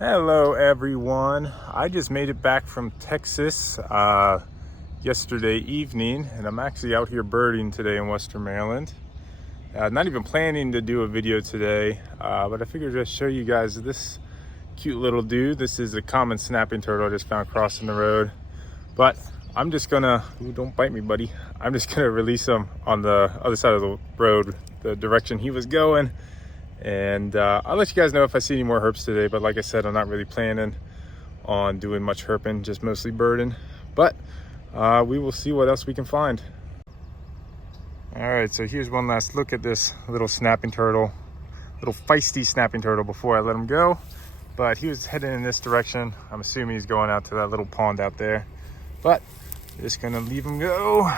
Hello everyone. I just made it back from Texas yesterday evening, and I'm actually out here birding today in Western Maryland. Not even planning to do a video today, but I figured I'd show you guys this cute little dude. This is a common snapping turtle I just found crossing the road. But I'm just gonna, ooh, don't bite me buddy. I'm just gonna release him on the other side of the road, the direction he was going. And I'll let you guys know if I see any more herps today, but like I said, I'm not really planning on doing much herping, just mostly birding. But we will see what else we can find. All right, so here's one last look at this little snapping turtle, little feisty snapping turtle before I let him go. But he was heading in this direction. I'm assuming he's going out to that little pond out there. But just gonna leave him go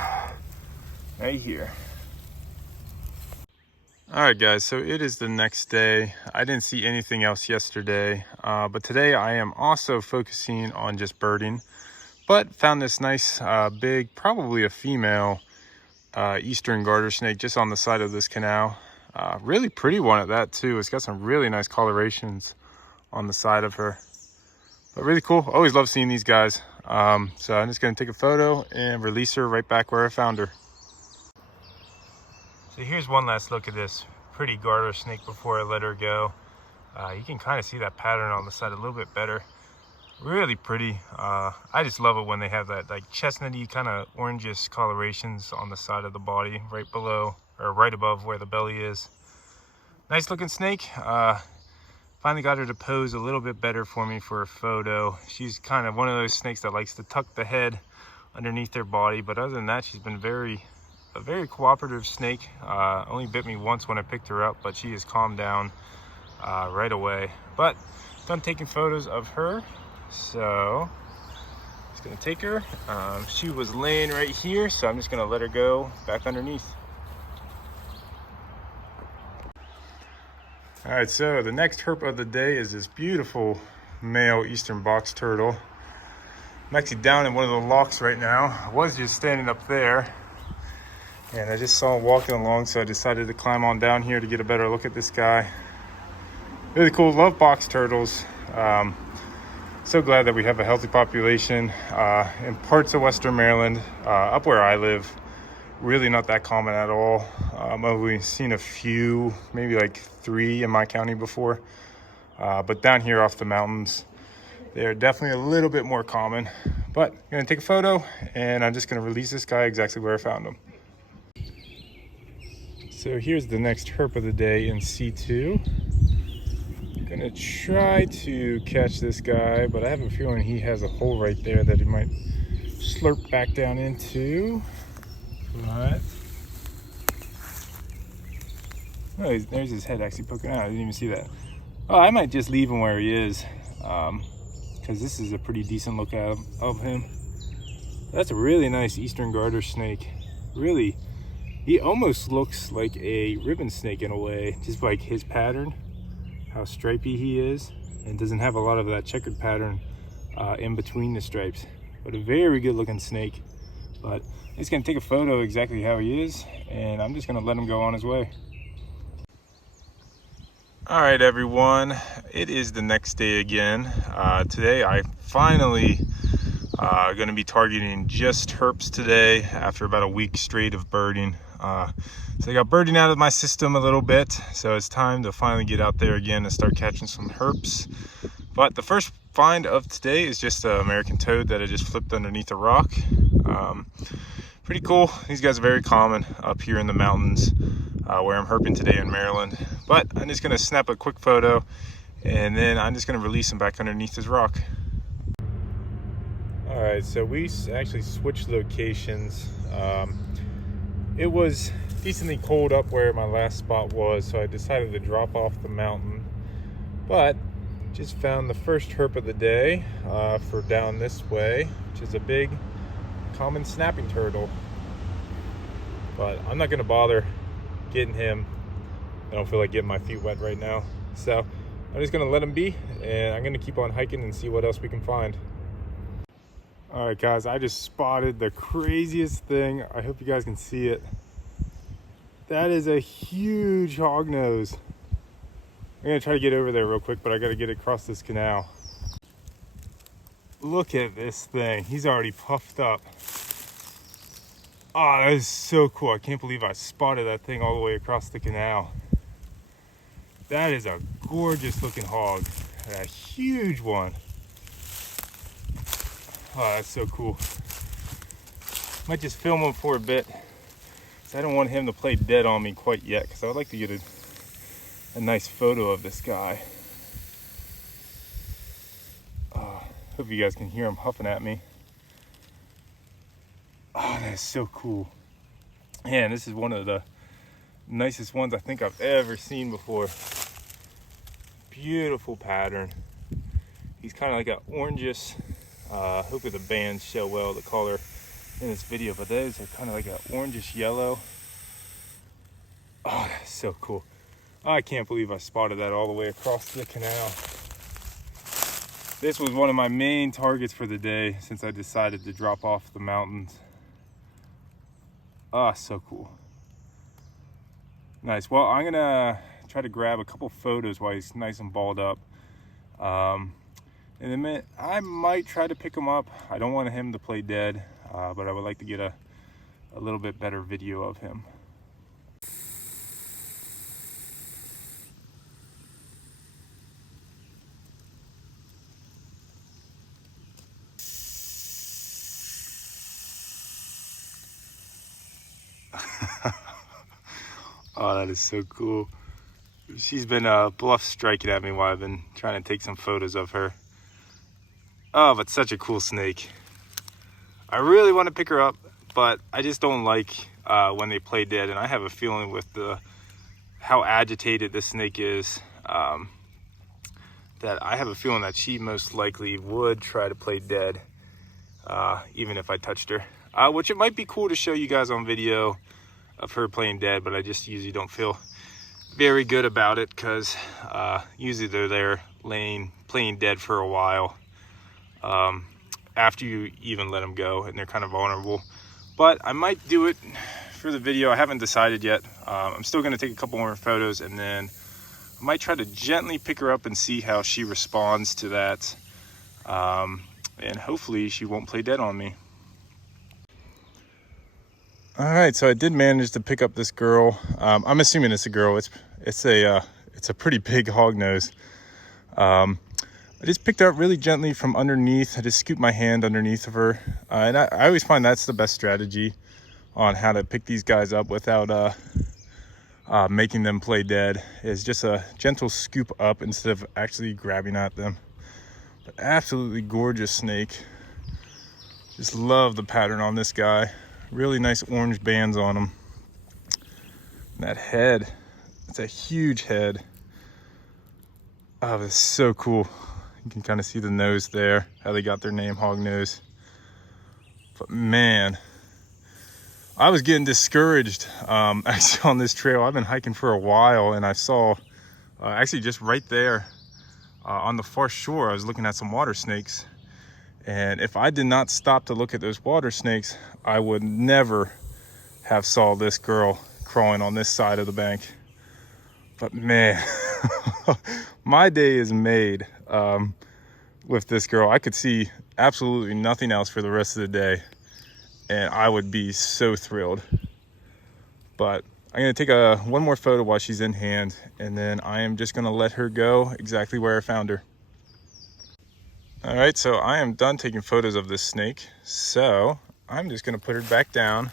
right here. All right guys, so it is the next day. I didn't see anything else yesterday, but today I am also focusing on just birding, but found this nice big, probably a female Eastern garter snake just on the side of this canal. Really pretty one at that too. It's got some really nice colorations on the side of her, but really cool. Always love seeing these guys. So I'm just gonna take a photo and release her right back where I found her. So here's one last look at this pretty garter snake before I let her go. You can kind of see that pattern on the side a little bit better. Really pretty. I just love it when they have that like chestnutty kind of orangish colorations on the side of the body, right below or right above where the belly is. Nice looking snake. Finally got her to pose a little bit better for me for a photo. She's kind of one of those snakes that likes to tuck the head underneath their body, but other than that, she's been a very cooperative snake. Only bit me once when I picked her up, but she has calmed down right away. But done taking photos of her, so just gonna take her. She was laying right here, so I'm just gonna let her go back underneath. All right, so the next herp of the day is this beautiful male Eastern box turtle. I'm actually down in one of the locks right now. I was just standing up there, and I just saw him walking along, so I decided to climb on down here to get a better look at this guy. Really cool. Love box turtles. So glad that we have a healthy population in parts of Western Maryland. Up where I live, really not that common at all. I've only seen a few, maybe like 3 in my county before. But down here off the mountains, they're definitely a little bit more common. But I'm gonna take a photo, and I'm just gonna release this guy exactly where I found him. So here's the next herp of the day in C2. I'm gonna try to catch this guy, but I have a feeling he has a hole right there that he might slurp back down into. But oh, there's his head actually poking out. I didn't even see that. Oh, I might just leave him where he is, because this is a pretty decent look at him, of him. That's a really nice Eastern garter snake. Really. He almost looks like a ribbon snake in a way, just like his pattern, how stripy he is, and doesn't have a lot of that checkered pattern in between the stripes. But a very good looking snake. But I'm just gonna take a photo exactly how he is, and I'm just gonna let him go on his way. All right, everyone, it is the next day again. Today I finally gonna be targeting just herps today after about a week straight of birding. So I got birding out of my system a little bit, so it's time to finally get out there again and start catching some herps. But the first find of today is just an American toad that I just flipped underneath a rock. Pretty cool. These guys are very common up here in the mountains where I'm herping today in Maryland. But I'm just gonna snap a quick photo, and then I'm just gonna release him back underneath this rock. All right, so we actually switched locations. It was decently cold up where my last spot was, so I decided to drop off the mountain. But just found the first herp of the day for down this way, which is a big common snapping turtle. But I'm not gonna bother getting him. I don't feel like getting my feet wet right now. So I'm just gonna let him be, and I'm gonna keep on hiking and see what else we can find. All right, guys, I just spotted the craziest thing. I hope you guys can see it. That is a huge hognose. I'm gonna try to get over there real quick, but I gotta get across this canal. Look at this thing. He's already puffed up. Oh, that is so cool. I can't believe I spotted that thing all the way across the canal. That is a gorgeous looking hog. A huge one. Oh, that's so cool. Might just film him for a bit. I don't want him to play dead on me quite yet, because I would like to get a nice photo of this guy. Hope you guys can hear him huffing at me. Oh, that is so cool. Man, this is one of the nicest ones I think I've ever seen before. Beautiful pattern. He's kind of like an orangish, hopefully the bands show well the color in this video, but those are kind of like an orangish yellow. Oh, that's so cool. I can't believe I spotted that all the way across the canal. This was one of my main targets for the day since I decided to drop off the mountains. Ah, so cool. Nice. Well, I'm gonna try to grab a couple photos while he's nice and balled up. In a minute, I might try to pick him up. I don't want him to play dead, but I would like to get a little bit better video of him. Oh, that is so cool. She's been bluff striking at me while I've been trying to take some photos of her. Oh, but such a cool snake. I really want to pick her up, but I just don't like when they play dead. And I have a feeling with how agitated this snake is, that I have a feeling that she most likely would try to play dead, even if I touched her. Which it might be cool to show you guys on video of her playing dead, but I just usually don't feel very good about it, because usually they're there playing dead for a while after you even let them go, and they're kind of vulnerable. But I might do it for the video. I haven't decided yet. I'm still going to take a couple more photos, and then I might try to gently pick her up and see how she responds to that, and hopefully she won't play dead on me. All right, so I did manage to pick up this girl. I'm assuming it's a girl. It's a pretty big hognose. I just picked her up really gently from underneath. I just scooped my hand underneath of her, and I always find that's the best strategy on how to pick these guys up without making them play dead. Is just a gentle scoop up instead of actually grabbing at them. But absolutely gorgeous snake. Just love the pattern on this guy. Really nice orange bands on him. And that head, it's a huge head. Oh, that's so cool. You can kind of see the nose there, how they got their name, Hognose. But man, I was getting discouraged actually on this trail. I've been hiking for a while, and I saw actually just right there on the far shore, I was looking at some water snakes. And if I did not stop to look at those water snakes, I would never have saw this girl crawling on this side of the bank. But man, my day is made with this girl. I could see absolutely nothing else for the rest of the day, and I would be so thrilled. But I'm gonna take one more photo while she's in hand, and then I am just gonna let her go exactly where I found her. All right, so I am done taking photos of this snake. So I'm just gonna put her back down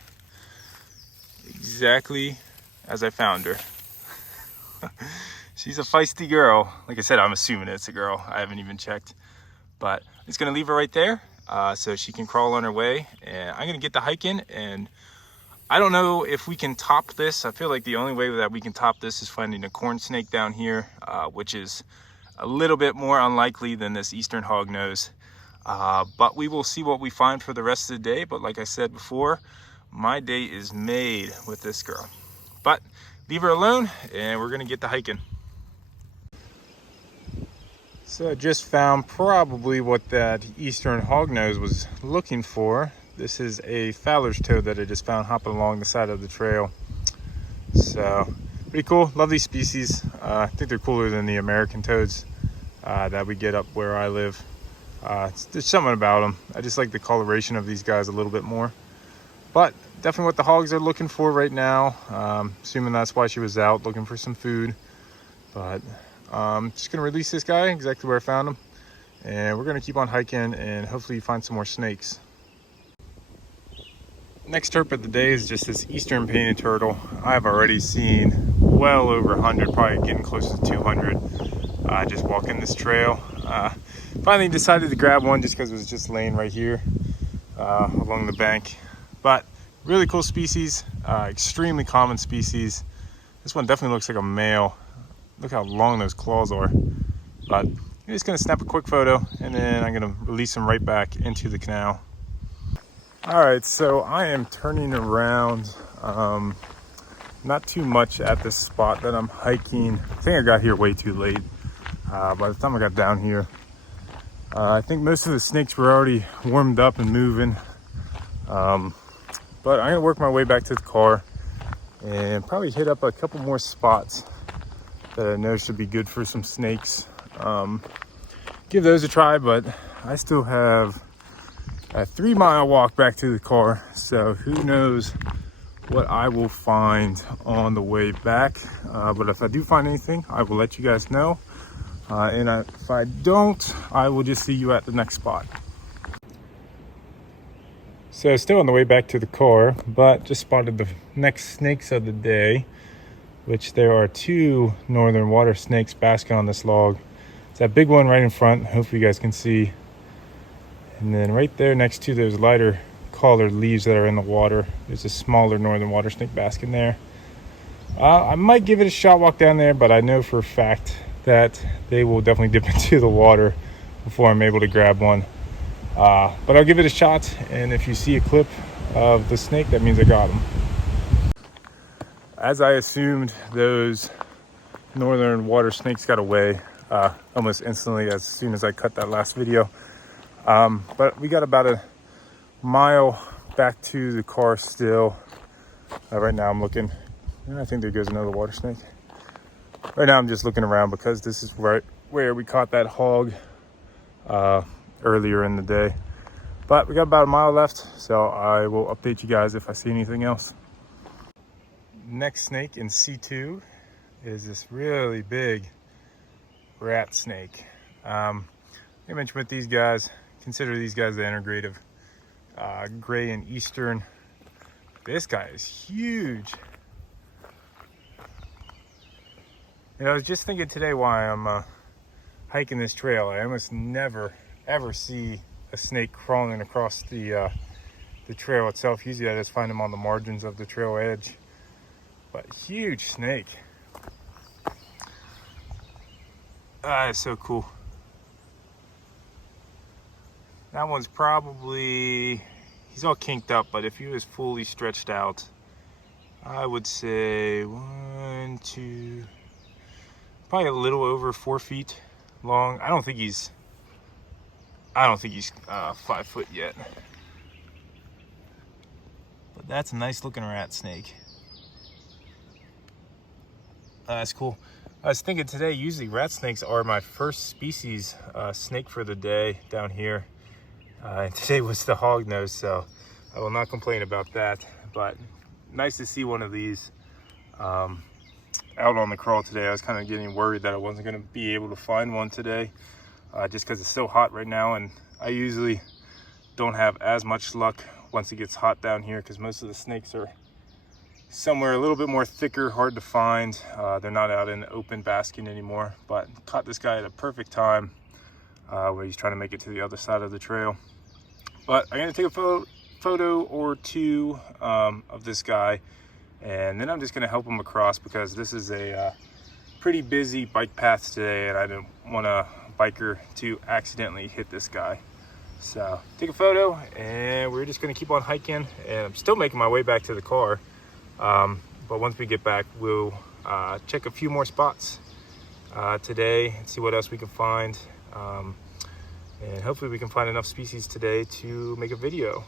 exactly as I found her. She's a feisty girl. Like I said, I'm assuming it's a girl. I haven't even checked, but I'm just gonna leave her right there so she can crawl on her way, and I'm gonna get the hike in. And I don't know if we can top this. I feel like the only way that we can top this is finding a corn snake down here, which is a little bit more unlikely than this Eastern Hognose. But we will see what we find for the rest of the day. But like I said before, my day is made with this girl. But leave her alone, and we're gonna get the hiking. So I just found probably what that Eastern Hognose was looking for. This is a Fowler's toad that I just found hopping along the side of the trail. So pretty cool. Love these species. I think they're cooler than the American toads that we get up where I live. There's something about them. I just like the coloration of these guys a little bit more. But definitely what the hogs are looking for right now. Assuming that's why she was out looking for some food. But just gonna release this guy exactly where I found him. And we're gonna keep on hiking and hopefully find some more snakes. Next herp of the day is just this Eastern painted turtle. I've already seen well over 100, probably getting close to 200 just walking this trail. Finally decided to grab one just because it was just laying right here along the bank. But really cool species, extremely common species. This one definitely looks like a male. Look how long those claws are. But I'm just gonna snap a quick photo and then I'm gonna release them right back into the canal. All right, so I am turning around, not too much at this spot that I'm hiking. I think I got here way too late. By the time I got down here, I think most of the snakes were already warmed up and moving. But I'm gonna work my way back to the car and probably hit up a couple more spots that I know should be good for some snakes. Give those a try, but I still have a 3-mile walk back to the car, so who knows what I will find on the way back. But if I do find anything, I will let you guys know. And if I don't, I will just see you at the next spot. So still on the way back to the car, but just spotted the next snakes of the day, which there are 2 northern water snakes basking on this log. It's that big one right in front, hopefully you guys can see. And then right there next to those lighter colored leaves that are in the water, there's a smaller northern water snake basking there. I might give it a shot walk down there, but I know for a fact that they will definitely dip into the water before I'm able to grab one. But I'll give it a shot, and if you see a clip of the snake, that means I got him. As I assumed, those northern water snakes got away almost instantly as soon as I cut that last video. But we got about a mile back to the car still. Right now I'm looking, I think there goes another water snake. Right now I'm just looking around because this is right where we caught that hog earlier in the day. But we got about a mile left, so I will update you guys if I see anything else. Next snake in C2 is this really big rat snake. I mentioned with these guys, consider these guys the integrative gray and Eastern. This guy is huge. And I was just thinking today why I'm hiking this trail. I almost never ever see a snake crawling across the trail itself. Usually I just find them on the margins of the trail edge. But huge snake. It's so cool. That one's probably, he's all kinked up, but if he was fully stretched out, I would say 1, 2, probably a little over 4 feet long. I don't think he's 5 foot yet. But that's a nice looking rat snake. That's cool. I was thinking today, usually rat snakes are my first species snake for the day down here. And today was the hognose, so I will not complain about that. But nice to see one of these out on the crawl today. I was kind of getting worried that I wasn't going to be able to find one today, just because it's so hot right now. And I usually don't have as much luck once it gets hot down here, because most of the snakes are somewhere a little bit more thicker, hard to find. They're not out in the open basking anymore. But caught this guy at a perfect time where he's trying to make it to the other side of the trail. But I'm going to take a photo or two of this guy, and then I'm just going to help him across, because this is a pretty busy bike path today, and I didn't want a biker to accidentally hit this guy. So take a photo, and we're just going to keep on hiking, and I'm still making my way back to the car. But once we get back, we'll check a few more spots today and see what else we can find. And hopefully we can find enough species today to make a video.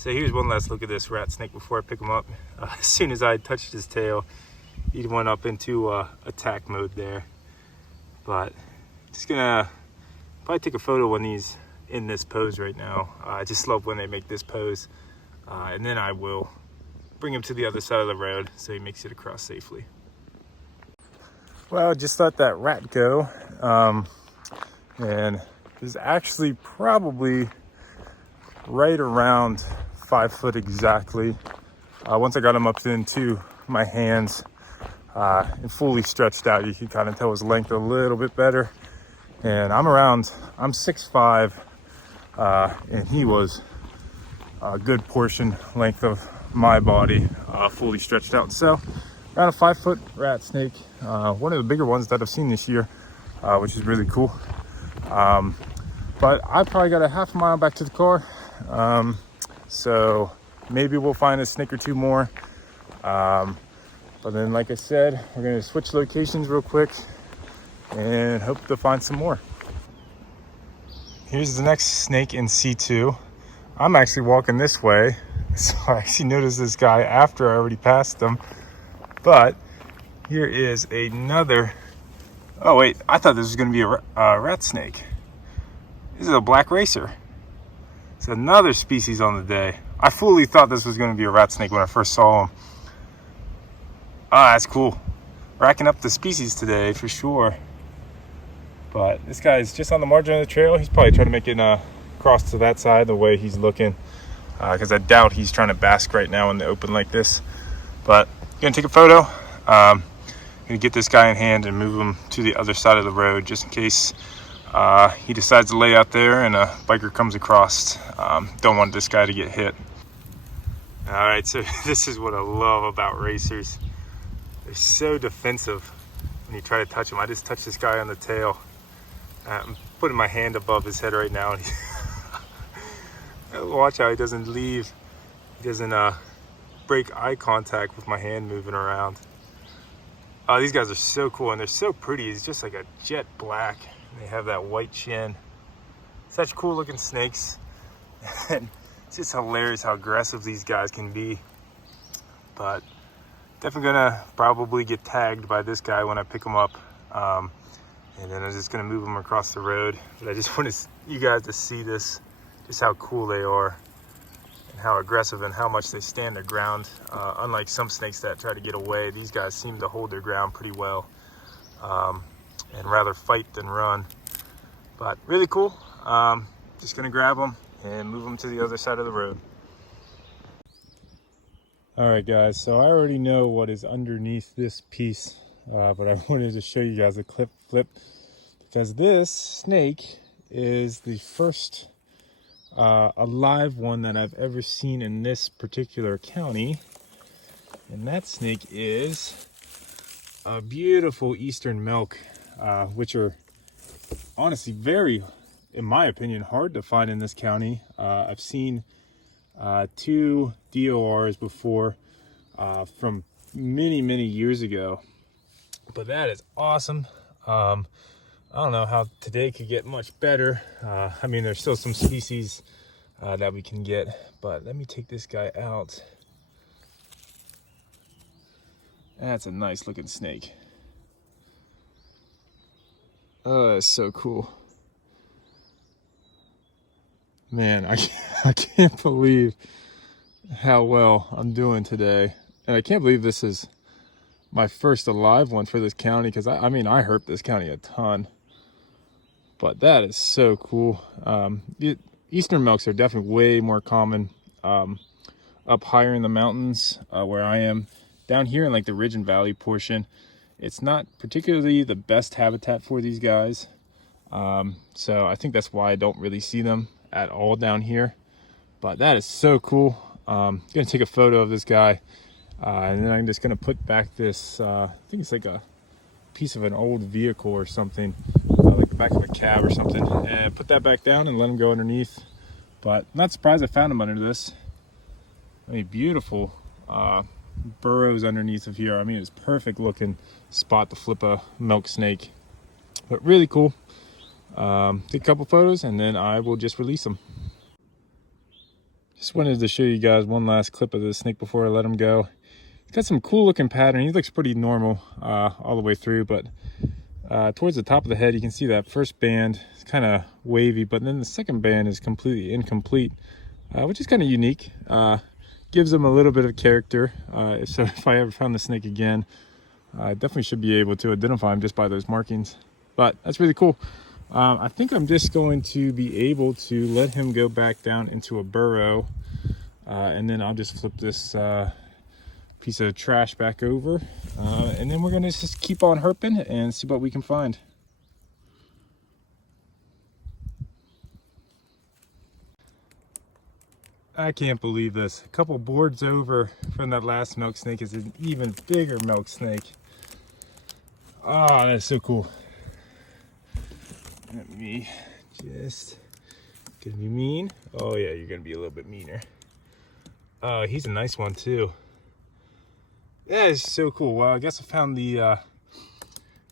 So here's one last look at this rat snake before I pick him up. As soon as I touched his tail, he went up into attack mode there. But just gonna probably take a photo when he's in this pose right now. I just love when they make this pose. And then I will bring him to the other side of the road so he makes it across safely. Well, just let that rat go. And is actually probably right around 5 foot exactly. Once I got him up into my hands and fully stretched out, you can kind of tell his length a little bit better. And I'm 6'5", and he was a good portion length of my body, fully stretched out. So around a 5 foot rat snake, one of the bigger ones that I've seen this year, which is really cool. But I probably got a half mile back to the car. So maybe we'll find a snake or two more. But then, like I said, we're gonna switch locations real quick and hope to find some more. Here's the next snake in C2. I'm actually walking this way. So I actually noticed this guy after I already passed him. But here is another, oh wait, I thought this was gonna be a rat snake. This is a black racer. It's another species on the day. I fully thought this was gonna be a rat snake when I first saw him. Ah, that's cool. Racking up the species today for sure. But this guy is just on the margin of the trail. He's probably trying to make it cross to that side the way he's looking. Because I doubt he's trying to bask right now in the open like this. But I'm gonna take a photo. Gonna get this guy in hand and move him to the other side of the road just in case he decides to lay out there and a biker comes across. Don't want this guy to get hit. All right, so this is what I love about racers. They're so defensive when you try to touch them. I just touched this guy on the tail. I'm putting my hand above his head right now. Watch how he doesn't leave. He doesn't break eye contact with my hand moving around. These guys are so cool and they're so pretty. He's just like a jet black. They have that white chin. Such cool looking snakes. And it's just hilarious how aggressive these guys can be. But definitely gonna probably get tagged by this guy when I pick him up. And then I'm just gonna move him across the road. But I just want you guys to see this, just how cool they are and how aggressive and how much they stand their ground. Unlike some snakes that try to get away, these guys seem to hold their ground pretty well. And rather fight than run. But really cool. Just gonna grab them and move them to the other side of the road. All right guys, so I already know what is underneath this piece, but I wanted to show you guys a clip flip because this snake is the first alive one that I've ever seen in this particular county. And that snake is a beautiful Eastern milk, which are honestly very, in my opinion, hard to find in this county. I've seen 2 DORs before from many years ago, but that is awesome. I don't know how today could get much better. I mean, there's still some species that we can get, but let me take this guy out. That's a nice looking snake. Oh, that's so cool. Man, I can't believe how well I'm doing today. And I can't believe this is my first alive one for this county, because I mean, I herp this county a ton. But that is so cool. Eastern milks are definitely way more common up higher in the mountains where I am. Down here in like the Ridge and Valley portion, it's not particularly the best habitat for these guys. So I think that's why I don't really see them at all down here. But that is so cool. I'm gonna take a photo of this guy, and then I'm just gonna put back this, I think it's like a piece of an old vehicle or something, like the back of a cab or something, and put that back down and let him go underneath. But not surprised I found him under this. I mean, beautiful burrows underneath of here. I mean, it's perfect looking spot to flip a milk snake, but really cool. Take a couple photos and then I will just release them. Just wanted to show you guys one last clip of this snake before I let him go. He's got some cool looking pattern. He looks pretty normal all the way through, but towards the top of the head, you can see that first band is kind of wavy, but then the second band is completely incomplete, which is kind of unique. Gives him a little bit of character. So if I ever found the snake again, I definitely should be able to identify him just by those markings. But that's really cool. I think I'm just going to be able to let him go back down into a burrow, and then I'll just flip this piece of trash back over, and then we're going to just keep on herping and see what we can find. I can't believe this. A couple boards over from that last milk snake is an even bigger milk snake. Ah, that's so cool. Let me just, gonna be mean. Oh yeah, you're gonna be a little bit meaner. Oh, he's a nice one too. That is so cool. Well, I guess I found the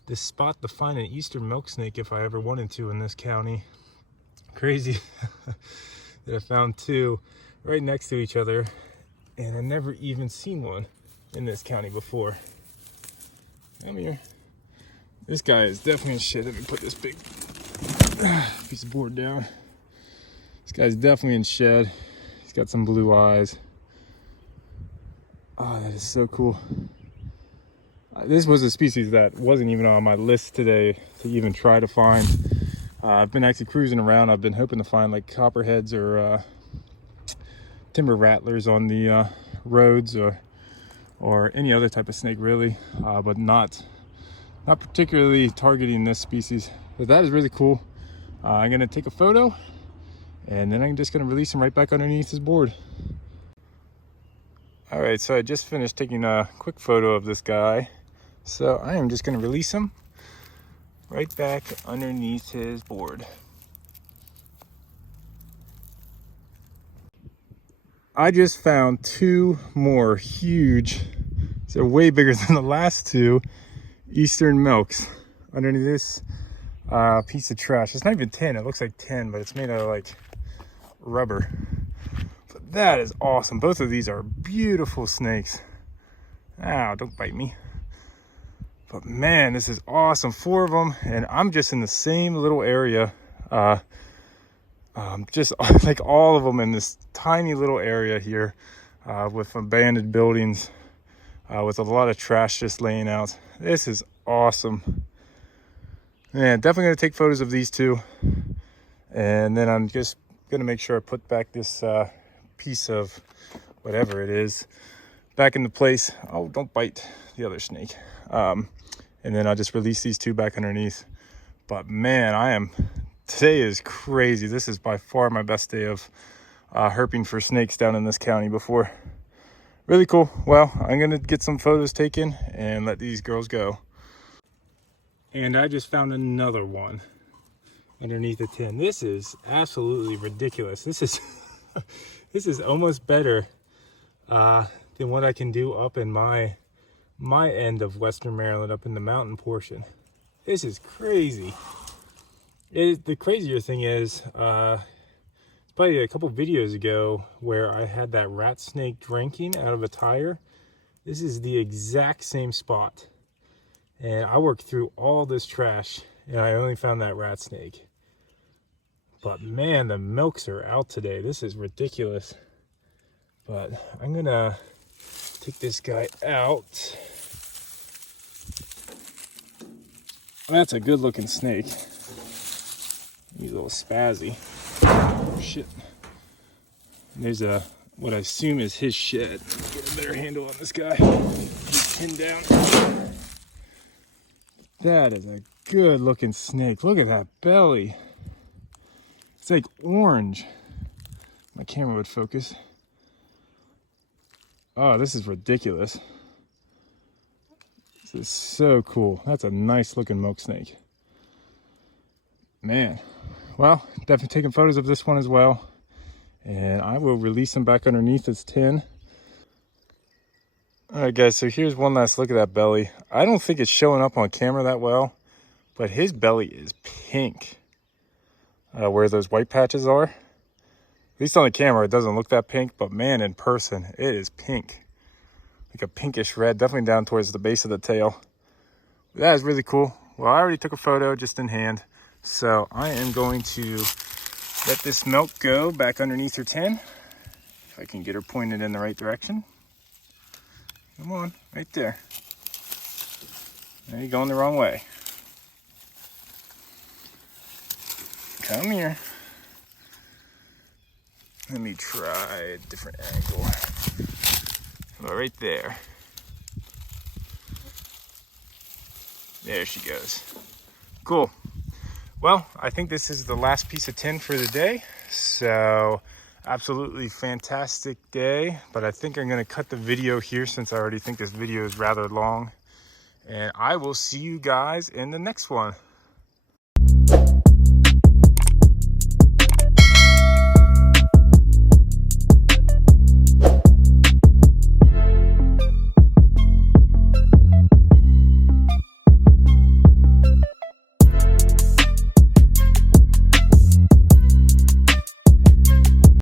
this spot to find an Eastern Milksnake if I ever wanted to in this county. Crazy that I found two right next to each other, and I've never even seen one in this county before. Come here. This guy is definitely in shit. Let me put this big piece of board down. This guy's definitely in shed. He's got some blue eyes. Oh, that is so cool. This was a species that wasn't even on my list today to even try to find. I've been actually cruising around. I've been hoping to find like copperheads or timber rattlers on the roads or any other type of snake really, but not particularly targeting this species. But that is really cool. I'm gonna take a photo and then I'm just gonna release him right back underneath his board. All right, so I just finished taking a quick photo of this guy. So I am just gonna release him right back underneath his board. I just found two more huge, so way bigger than the last two, Eastern Milks underneath this piece of trash. It's not even tin, it looks like tin, but it's made out of like rubber. But that is awesome. Both of these are beautiful snakes. Ow, don't bite me. But man, this is awesome. 4 of them, and I'm just in the same little area. Just like all of them in this tiny little area here with abandoned buildings with a lot of trash just laying out. This is awesome. Man, definitely gonna take photos of these two, and then I'm just gonna make sure I put back this piece of whatever it is back into place. Oh, don't bite the other snake. And then I'll just release these two back underneath. But man, today is crazy. This is by far my best day of herping for snakes down in this county before. Really cool. Well, I'm gonna get some photos taken and let these girls go. And I just found another one underneath the tin. This is absolutely ridiculous. This is this is almost better than what I can do up in my end of Western Maryland, up in the mountain portion. This is crazy. The crazier thing is, it's probably a couple videos ago where I had that rat snake drinking out of a tire. This is the exact same spot. And I worked through all this trash and I only found that rat snake. But man, the milks are out today. This is ridiculous. But I'm gonna take this guy out. That's a good looking snake. He's a little spazzy. Oh shit. And there's what I assume is his shed. Let's get a better handle on this guy. He's pinned down. That is a good looking snake. Look at that belly. It's like orange. My camera would focus. Oh, this is ridiculous. This is so cool. That's a nice looking milk snake. Man. Well, definitely taking photos of this one as well. And I will release him back underneath his tin. All right, guys, so here's one last look at that belly. I don't think it's showing up on camera that well, but his belly is pink where those white patches are. At least on the camera, it doesn't look that pink, but man, in person, it is pink. Like a pinkish red, definitely down towards the base of the tail. That is really cool. Well, I already took a photo just in hand. So I am going to let this milk go back underneath her 10. If I can get her pointed in the right direction. Come on, right there. Now you're going the wrong way. Come here. Let me try a different angle. About right there. There she goes. Cool. Well, I think this is the last piece of tin for the day. So, absolutely fantastic day. But I think I'm going to cut the video here since I already think this video is rather long. And I will see you guys in the next one.